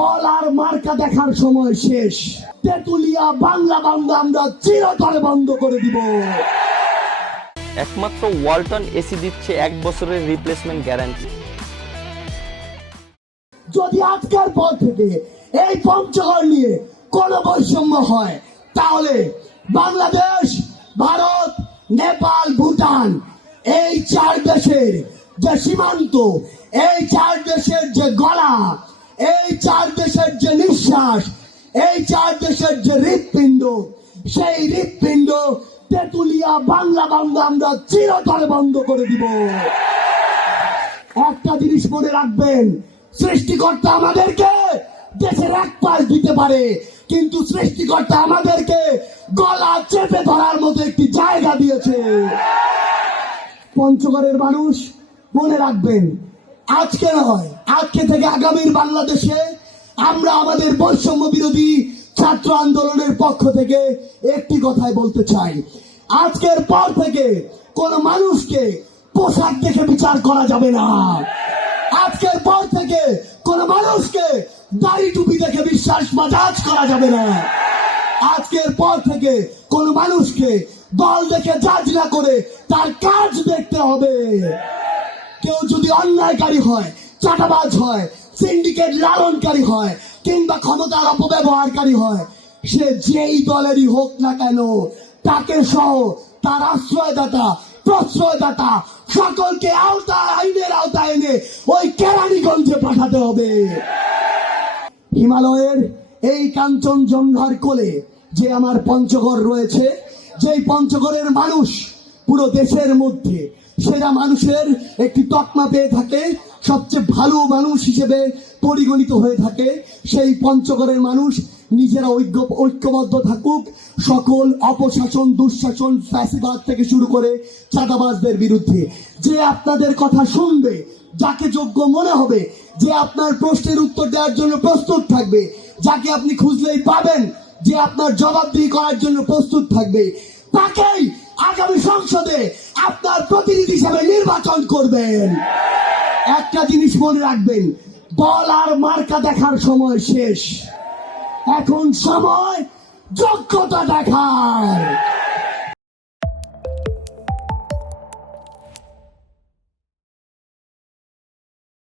বল আর মার্কা দেখার সময় শেষ। তেতুলিয়া বাংলা বন্ধ আমরা চিরতরে বন্ধ করে দিব। একমাত্র ওয়ালটন এসি দিচ্ছে এক বছরের রিপ্লেসমেন্ট গ্যারান্টি যদি আজকের পর থেকে এই পঞ্চগড় নিয়ে কোনো বৈষম্য হয় তাহলে বাংলাদেশ ভারত নেপাল ভুটান এই চার দেশের যে সীমান্ত এই চার দেশের যে গলা এই চার দেশের যে নিঃশ্বাস, এই চার দেশের যে হৃৎপিণ্ড, সেই হৃৎপিণ্ড তেতুলিয়া বাংলা বাংলা আমরা চিরতরে বন্ধ করে দিব। একটা জিনিস মনে রাখবেন, সৃষ্টিকর্তা আমাদেরকে দেশের এক পাশ দিতে পারে, কিন্তু সৃষ্টিকর্তা আমাদেরকে গলা চেপে ধরার মতো একটি জায়গা দিয়েছে। পঞ্চগড়ের মানুষ মনে রাখবেন আজকে নয় আজকে থেকে আগামীর বাংলাদেশে আমরা আমাদের বৈষম্য বিরোধী ছাত্র আন্দোলনের পক্ষ থেকে একটি কথাই বলতে চাই। আজকের পর থেকে কোন মানুষকে পোশাক দেখে বিচার করা যাবে না। আজকের পর থেকে কোন মানুষকে দাড়ি টুপি দেখে বিশ্বাস মাজাজ করা যাবে না। আজকের পর থেকে কোন মানুষকে দল দেখে জাজ না করে তার কাজ দেখতে হবে। কেউ যদি অন্যায়কারী হয় চাটাবাজ হয় সিন্ডিকেট লালনকারী হয়, কিংবা ক্ষমতার অপব্যবহারকারী হয়, সে যেই দলেরই হোক না কেন, তাকে সহ তার আশ্রয়দাতা, প্রশ্রয়দাতা, সকলকে আওতায়, আইনের আওতায় এনে ওই কেরানীগঞ্জে পাঠাতে হবে। হিমালয়ের এই কাঞ্চনজঙ্ঘার কোলে যে আমার পঞ্চগড় রয়েছে, যেই পঞ্চগড়ের মানুষ পুরো দেশের মধ্যে সেরা মানুষের একটি তকমা পেয়ে থাকে, সবচেয়ে ভালো মানুষ হিসেবে পরিগণিত হয়ে থাকে। সেই পঞ্চগড়ের মানুষ নিজেরা ঐক্য, ঐক্যবদ্ধ থাকুক, সকল অপশাসন, দুঃশাসন, ফ্যাসিবাদ থেকে শুরু করে চাঁদাবাজদের বিরুদ্ধে। যে আপনাদের কথা শুনবে, যাকে যোগ্য মনে হবে, যে আপনার প্রশ্নের উত্তর দেওয়ার জন্য প্রস্তুত থাকবে, যাকে আপনি খুঁজলেই পাবেন, যে আপনার জবাবদিহি করার জন্য প্রস্তুত থাকবে, তাকেই আগামী সংসদে আপনার প্রতিনিধি হিসাবে নির্বাচন করবেন। একটা জিনিস মনে রাখবেন, বল আর মার্কা দেখার সময় শেষ। এখন সময়, যোগ্যতা দেখার।